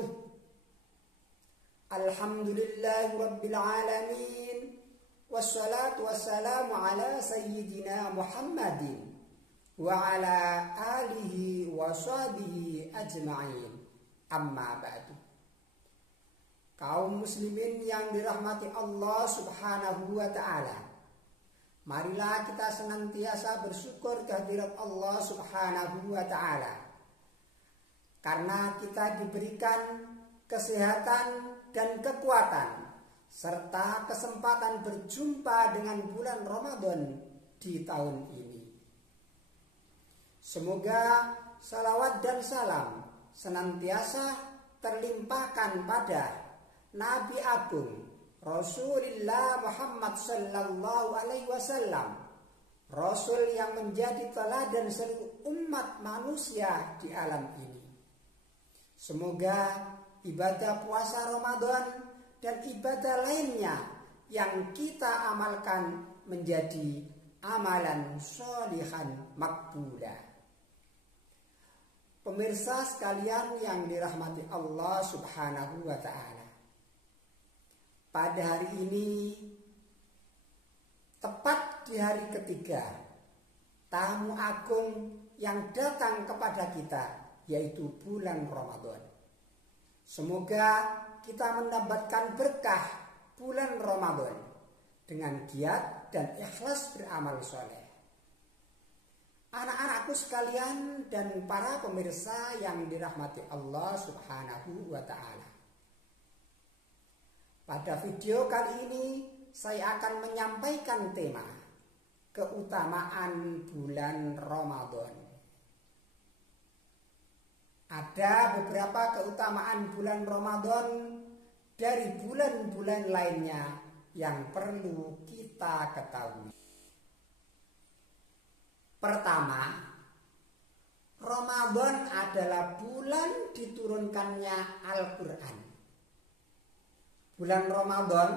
wabarakatuh. Alhamdulillahi rabbil alamin. Wassalatu wassalamu ala sayyidina Muhammadin wa ala alihi wa sahbihi ajma'in. Amma ba'du. Kaum muslimin yang dirahmati Allah subhanahu wa ta'ala, marilah kita senantiasa bersyukur kehadirat Allah subhanahu wa ta'ala, karena kita diberikan kesehatan dan kekuatan serta kesempatan berjumpa dengan bulan Ramadan di tahun ini. Semoga salawat dan salam senantiasa terlimpahkan pada Nabi Agung Rasulullah Muhammad sallallahu alaihi wasallam, Rasul yang menjadi teladan seluruh umat manusia di alam ini. Semoga ibadah puasa Ramadan dan ibadah lainnya yang kita amalkan menjadi amalan sholihan makbulah. Pemirsa sekalian yang dirahmati Allah subhanahu wa ta'ala, pada hari ini, tepat di hari ketiga, tamu agung yang datang kepada kita yaitu bulan Ramadan. Semoga kita mendapatkan berkah bulan Ramadan dengan giat dan ikhlas beramal soleh. Anak-anakku sekalian dan para pemirsa yang dirahmati Allah subhanahu wa ta'ala, pada video kali ini saya akan menyampaikan tema keutamaan bulan Ramadan. Ada beberapa keutamaan bulan Ramadan dari bulan-bulan lainnya yang perlu kita ketahui. Pertama, Ramadan adalah bulan diturunkannya Al-Quran. Bulan Ramadan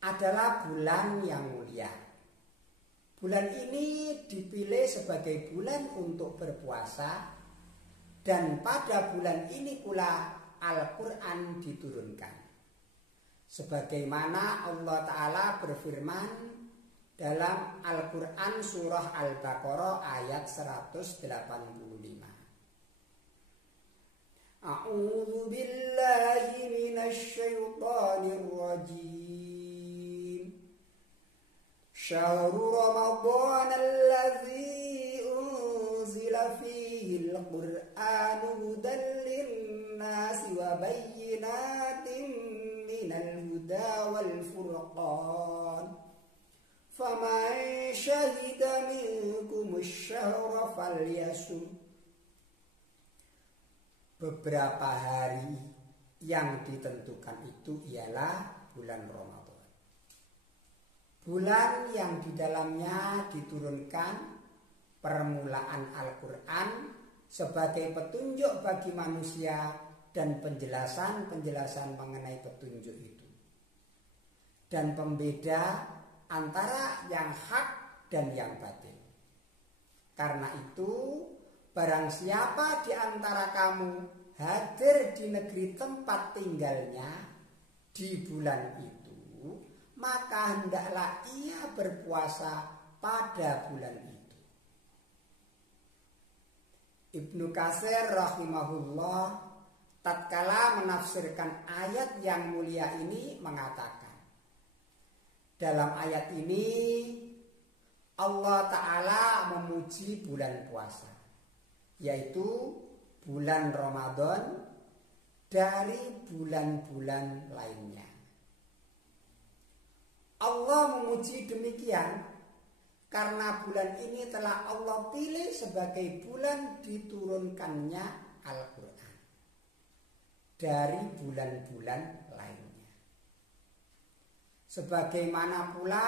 adalah bulan yang mulia. Bulan ini dipilih sebagai bulan untuk berpuasa, dan pada bulan ini pula Al-Quran diturunkan. Sebagaimana Allah Ta'ala berfirman dalam Al-Quran surah Al-Baqarah ayat 185. A'udzu billahi minasy syaithanir rajim. Syahrul Ramadan allazi unzila fihi al-Qur'anu hudan lin-nasi wa bayyinatin minal huda wal furqan. Faman syahida minkumusy syahra falyasum. Beberapa hari yang ditentukan itu ialah bulan Ramadan. Bulan yang di dalamnya diturunkan permulaan Al-Quran sebagai petunjuk bagi manusia dan penjelasan-penjelasan mengenai petunjuk itu, dan pembeda antara yang hak dan yang batil. Karena itu, barang siapa di antara kamu hadir di negeri tempat tinggalnya di bulan itu, maka hendaklah ia berpuasa pada bulan itu. Ibnu Katsir rahimahullah tatkala menafsirkan ayat yang mulia ini mengatakan, dalam ayat ini Allah Ta'ala memuji bulan puasa, yaitu bulan Ramadan dari bulan-bulan lainnya. Allah memuji demikian karena bulan ini telah Allah pilih sebagai bulan diturunkannya Al-Quran dari bulan-bulan lainnya. Sebagaimana pula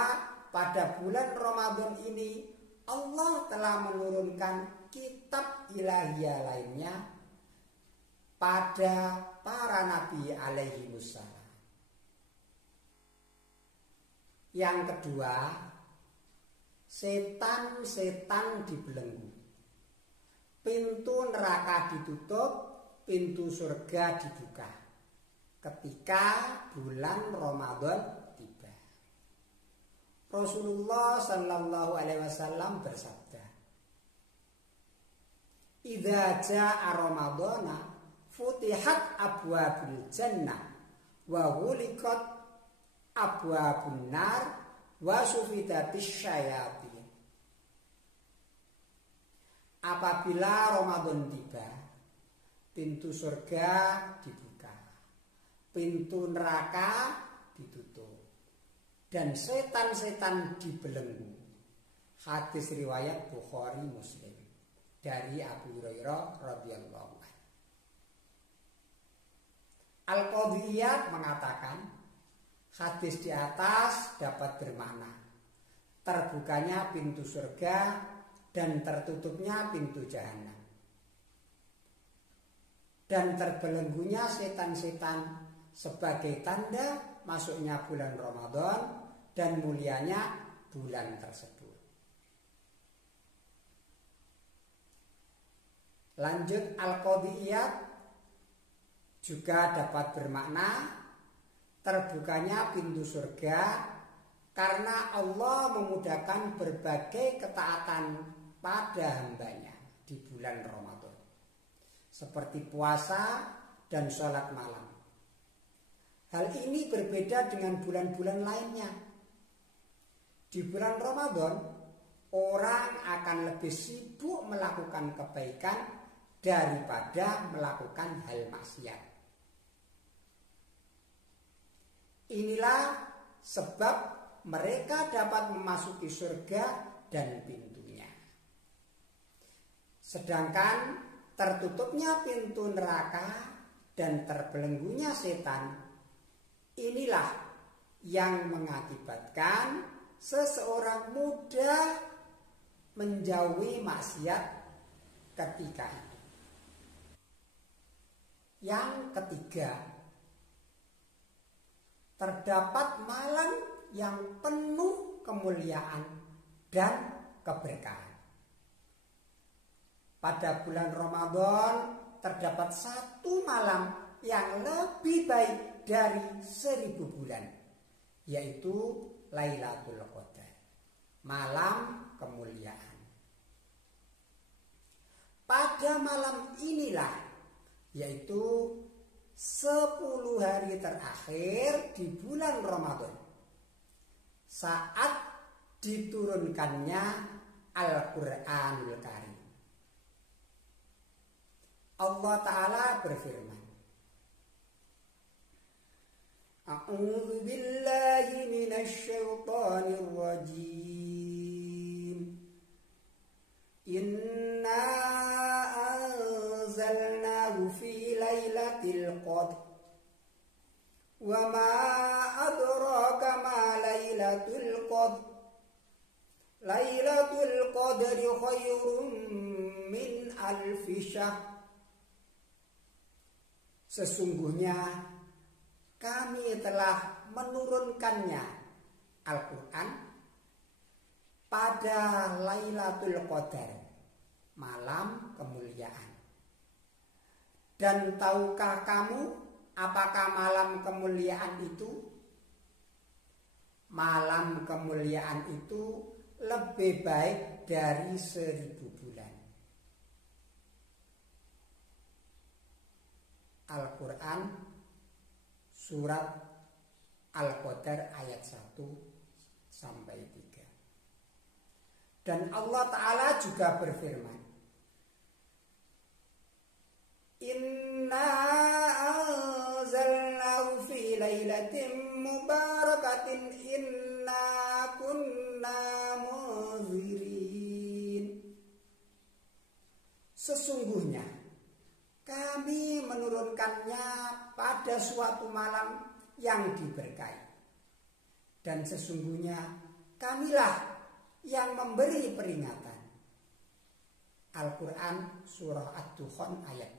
pada bulan Ramadan ini Allah telah menurunkan kitab ilahiyah lainnya pada para nabi alaihi wassalam. Yang kedua, setan-setan dibelenggu, pintu neraka ditutup, pintu surga dibuka ketika bulan Ramadan tiba. Rasulullah Shallallahu Alaihi Wasallam bersabda, "Idza jaa Ramadana futihat abwabul jannah wa ghuliqat abwabun nar wa sufidatis syayatin." Apabila Ramadan tiba, pintu surga dibuka, pintu neraka ditutup, dan setan-setan dibelenggu. Hadis riwayat Bukhari Muslim dari Abu Hurairah radhiyallahu anhu. Al-Qadhiyat mengatakan hadis di atas dapat bermakna terbukanya pintu surga dan tertutupnya pintu jahanam, dan terbelenggunya setan-setan sebagai tanda masuknya bulan Ramadan dan mulianya bulan tersebut. Lanjut, Al-Qadhiyat juga dapat bermakna terbukanya pintu surga karena Allah memudahkan berbagai ketaatan pada hambanya di bulan Ramadan, seperti puasa dan sholat malam. Hal ini berbeda dengan bulan-bulan lainnya. Di bulan Ramadan, orang akan lebih sibuk melakukan kebaikan daripada melakukan hal maksiat. Inilah sebab mereka dapat memasuki surga dan pintunya. Sedangkan tertutupnya pintu neraka dan terbelenggunya setan, inilah yang mengakibatkan seseorang mudah menjauhi maksiat ketika itu. Yang ketiga, terdapat malam yang penuh kemuliaan dan keberkahan. Pada bulan Ramadan terdapat satu malam yang lebih baik dari 1000 bulan, yaitu Lailatul Qadar, malam kemuliaan. Pada malam inilah, yaitu 10 hari terakhir di bulan Ramadan, saat diturunkannya Al-Quranul Karim. Allah Ta'ala berfirman, A'udzu billahi minasy syaithanir rajim. Inna anzalnahu fi lailatul qadr. Wa ma adraka ma lailatul qadr. Lailatul qadri khairum min alfi syahr. Sesungguhnya kami telah menurunkannya Al-Quran pada Lailatul Qadar, malam kemuliaan. Dan tahukah kamu apakah malam kemuliaan itu? Malam kemuliaan itu lebih baik dari 1000 bulan. Al-Quran surat Al-Qadar ayat 1 sampai 3. Dan Allah Ta'ala juga berfirman, Inna anzalnahu fi lailatin mubarakatin inna kunna munzirin. Sesungguhnya kami menurunkannya pada suatu malam yang diberkahi. Dan sesungguhnya kamilah yang memberi peringatan. Al-Quran surah Ad-Dukhan ayat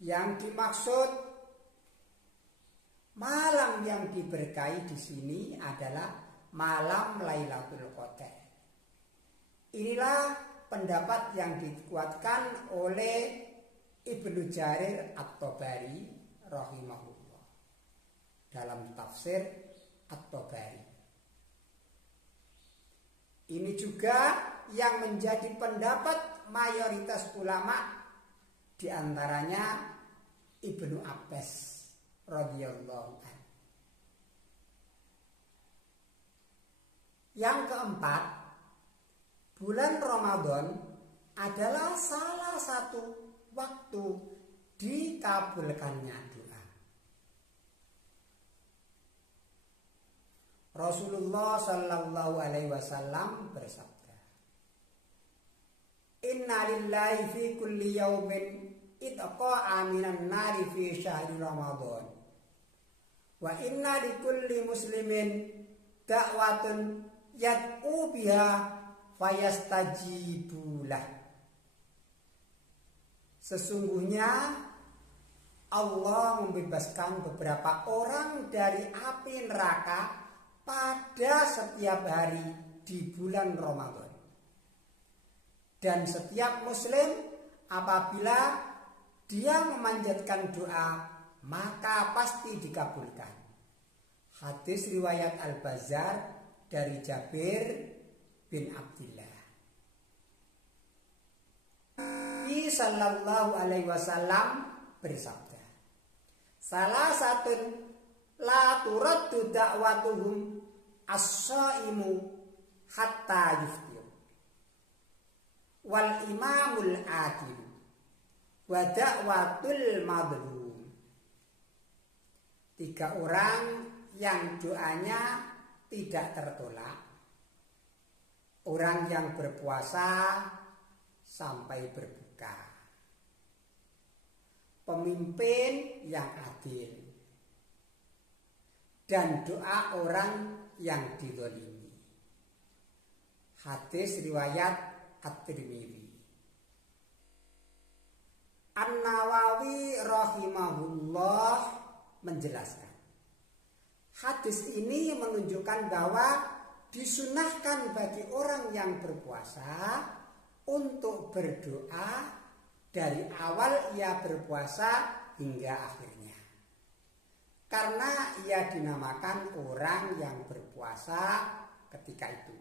3. Yang dimaksud malam yang diberkahi di sini adalah malam Lailatul Qadar. Inilah pendapat yang dikuatkan oleh Ibnu Jarir At-Tabari rahimahullah dalam tafsir At-Tabari. Ini juga yang menjadi pendapat mayoritas ulama, di antaranya Ibnu Abbas radhiyallahu anhu. Yang keempat, bulan Ramadan adalah salah satu waktu dikabulkannya doa. Rasulullah Shallallahu Alaihi Wasallam bersabda, Inna lillahi fi kulli yaumin itqa'a minan nari fi syahri Ramadan, wa inna li kulli muslimin da'watun yad'u biha fayastajibulah. Sesungguhnya Allah membebaskan beberapa orang dari api neraka pada setiap hari di bulan Ramadan. Dan setiap muslim apabila dia memanjatkan doa, maka pasti dikabulkan. Hadis riwayat Al-Bazzar dari Jabir bin Abdullah. Nabi Sallallahu Alaihi Wasallam bersabda, salah satu la turaddu da'watuhum as-shaimu hatta yuftir, wal imamul adil wa da'watul madlum. 3 orang yang doanya tidak tertolak, orang yang berpuasa sampai berbuka, pemimpin yang adil, dan doa orang yang dizalimi. Hadis riwayat At-Tirmidzi. An-Nawawi rahimahullah menjelaskan, hadis ini menunjukkan bahwa disunahkan bagi orang yang berpuasa untuk berdoa dari awal ia berpuasa hingga akhirnya, karena ia dinamakan orang yang berpuasa ketika itu.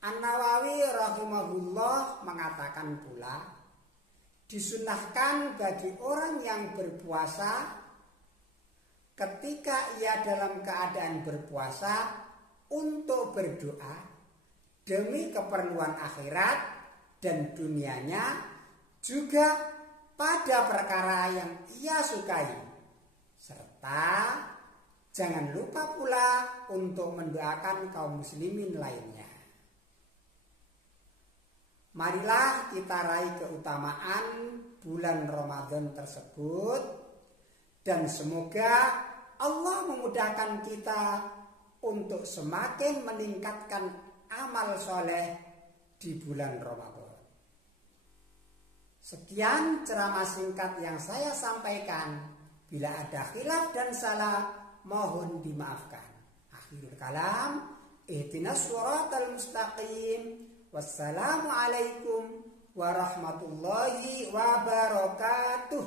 An-Nawawi rahimahullah mengatakan pula, disunahkan bagi orang yang berpuasa ketika ia dalam keadaan berpuasa untuk berdoa demi keperluan akhirat dan dunianya, juga pada perkara yang ia sukai, serta jangan lupa pula untuk mendoakan kaum muslimin lainnya. Marilah kita raih keutamaan bulan Ramadan tersebut, dan semoga Allah memudahkan kita untuk semakin meningkatkan amal soleh di bulan Ramadan. Sekian ceramah singkat yang saya sampaikan. Bila ada khilaf dan salah, mohon dimaafkan. Akhirul kalam, ihdinas shiratal mustaqim. Wassalamualaikum warahmatullahi wabarakatuh.